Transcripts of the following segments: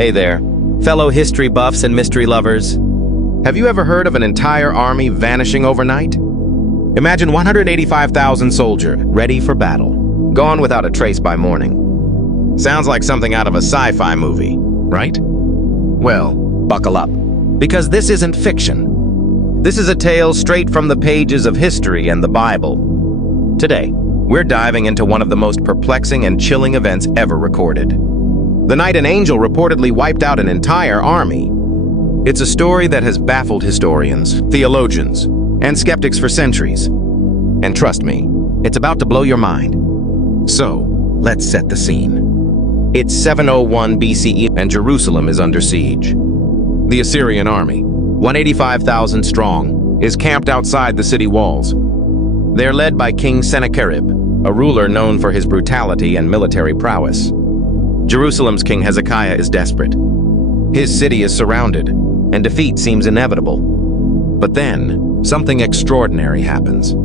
Hey there, fellow history buffs and mystery lovers. Have you ever heard of an entire army vanishing overnight? Imagine 185,000 soldiers ready for battle, gone without a trace by morning. Sounds like something out of a sci-fi movie, right? Well, buckle up, because this isn't fiction. This is a tale straight from the pages of history and the Bible. Today, we're diving into one of the most perplexing and chilling events ever recorded. The night an angel reportedly wiped out an entire army. It's a story that has baffled historians, theologians, and skeptics for centuries. And trust me, it's about to blow your mind. So, let's set the scene. It's 701 BCE and Jerusalem is under siege. The Assyrian army, 185,000 strong, is camped outside the city walls. They're led by King Sennacherib, a ruler known for his brutality and military prowess. Jerusalem's King Hezekiah is desperate. His city is surrounded, and defeat seems inevitable. But then, something extraordinary happens.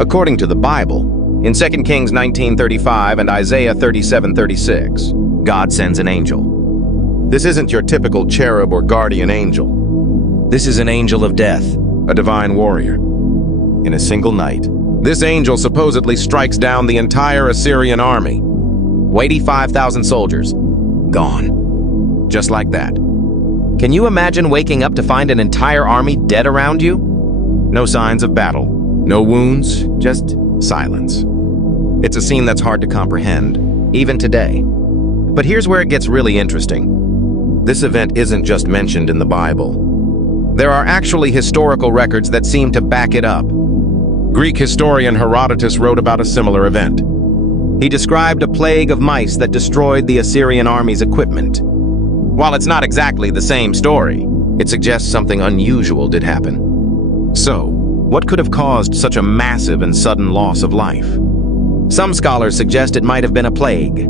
According to the Bible, in 2 Kings 19:35 and Isaiah 37:36, God sends an angel. This isn't your typical cherub or guardian angel. This is an angel of death, a divine warrior. In a single night, this angel supposedly strikes down the entire Assyrian army. 85,000 soldiers, gone. Just like that. Can you imagine waking up to find an entire army dead around you? No signs of battle, no wounds, just silence. It's a scene that's hard to comprehend, even today. But here's where it gets really interesting. This event isn't just mentioned in the Bible. There are actually historical records that seem to back it up. Greek historian Herodotus wrote about a similar event. He described a plague of mice that destroyed the Assyrian army's equipment. While it's not exactly the same story, it suggests something unusual did happen. So, what could have caused such a massive and sudden loss of life? Some scholars suggest it might have been a plague.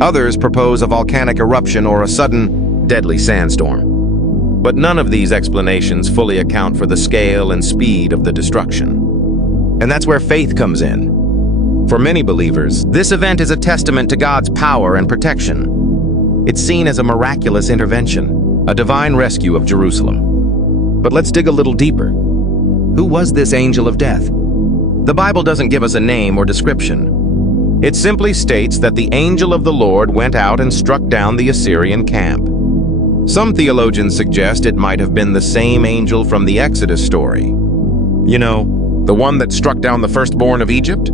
Others propose a volcanic eruption or a sudden, deadly sandstorm. But none of these explanations fully account for the scale and speed of the destruction. And that's where faith comes in. For many believers, this event is a testament to God's power and protection. It's seen as a miraculous intervention, a divine rescue of Jerusalem. But let's dig a little deeper. Who was this angel of death? The Bible doesn't give us a name or description. It simply states that the angel of the Lord went out and struck down the Assyrian camp. Some theologians suggest it might have been the same angel from the Exodus story. You know, the one that struck down the firstborn of Egypt?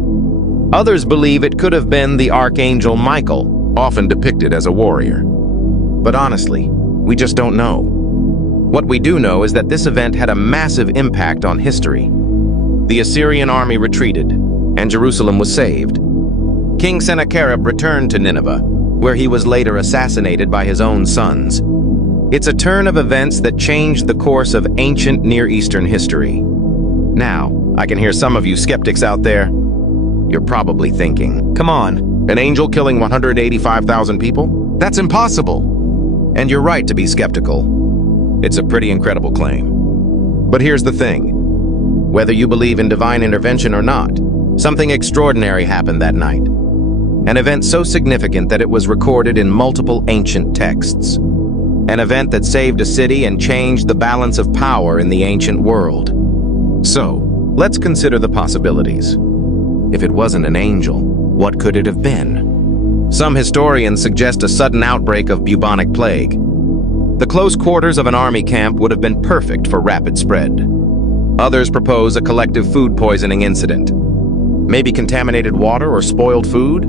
Others believe it could have been the archangel Michael, often depicted as a warrior. But honestly, we just don't know. What we do know is that this event had a massive impact on history. The Assyrian army retreated, and Jerusalem was saved. King Sennacherib returned to Nineveh, where he was later assassinated by his own sons. It's a turn of events that changed the course of ancient Near Eastern history. Now, I can hear some of you skeptics out there. You're probably thinking, come on, an angel killing 185,000 people? That's impossible. And you're right to be skeptical. It's a pretty incredible claim. But here's the thing. Whether you believe in divine intervention or not, something extraordinary happened that night. An event so significant that it was recorded in multiple ancient texts. An event that saved a city and changed the balance of power in the ancient world. So, let's consider the possibilities. If it wasn't an angel, what could it have been? Some historians suggest a sudden outbreak of bubonic plague. The close quarters of an army camp would have been perfect for rapid spread. Others propose a collective food poisoning incident. Maybe contaminated water or spoiled food?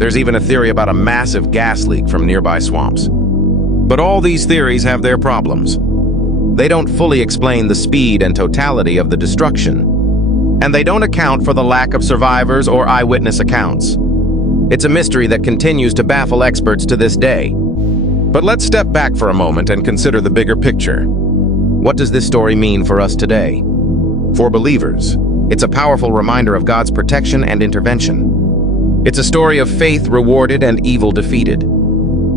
There's even a theory about a massive gas leak from nearby swamps. But all these theories have their problems. They don't fully explain the speed and totality of the destruction. And they don't account for the lack of survivors or eyewitness accounts. It's a mystery that continues to baffle experts to this day. But let's step back for a moment and consider the bigger picture. What does this story mean for us today? For believers, it's a powerful reminder of God's protection and intervention. It's a story of faith rewarded and evil defeated.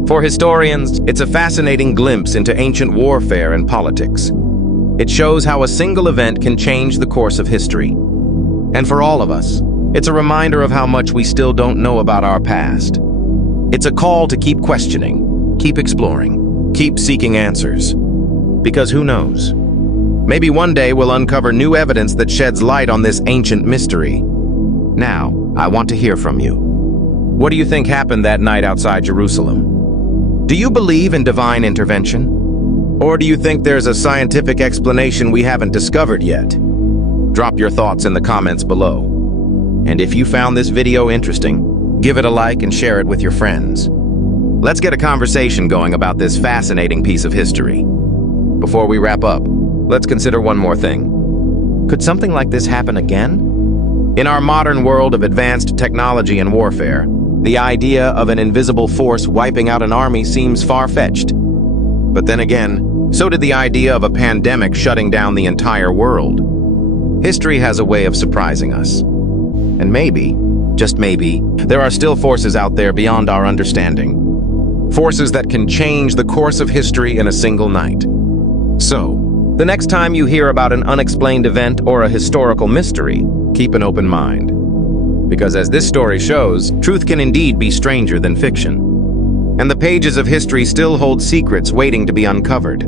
For historians, it's a fascinating glimpse into ancient warfare and politics. It shows how a single event can change the course of history. And for all of us, it's a reminder of how much we still don't know about our past. It's a call to keep questioning, Keep exploring. Keep seeking answers. Because who knows? Maybe one day we'll uncover new evidence that sheds light on this ancient mystery. Now, I want to hear from you. What do you think happened that night outside Jerusalem? Do you believe in divine intervention? Or do you think there's a scientific explanation we haven't discovered yet? Drop your thoughts in the comments below. And if you found this video interesting, give it a like and share it with your friends. Let's get a conversation going about this fascinating piece of history. Before we wrap up, let's consider one more thing. Could something like this happen again? In our modern world of advanced technology and warfare, the idea of an invisible force wiping out an army seems far-fetched. But then again, so did the idea of a pandemic shutting down the entire world. History has a way of surprising us. And maybe, just maybe, there are still forces out there beyond our understanding. Forces that can change the course of history in a single night. So, the next time you hear about an unexplained event or a historical mystery, keep an open mind. Because as this story shows, truth can indeed be stranger than fiction. And the pages of history still hold secrets waiting to be uncovered.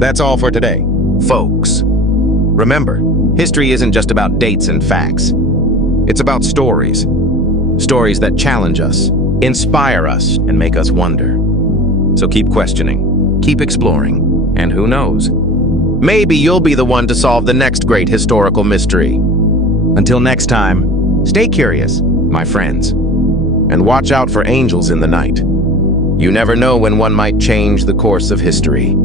That's all for today, folks. Remember, history isn't just about dates and facts. It's about stories. Stories that challenge us, inspire us, and make us wonder. So keep questioning, keep exploring, and who knows? Maybe you'll be the one to solve the next great historical mystery. Until next time, stay curious, my friends, and watch out for angels in the night. You never know when one might change the course of history.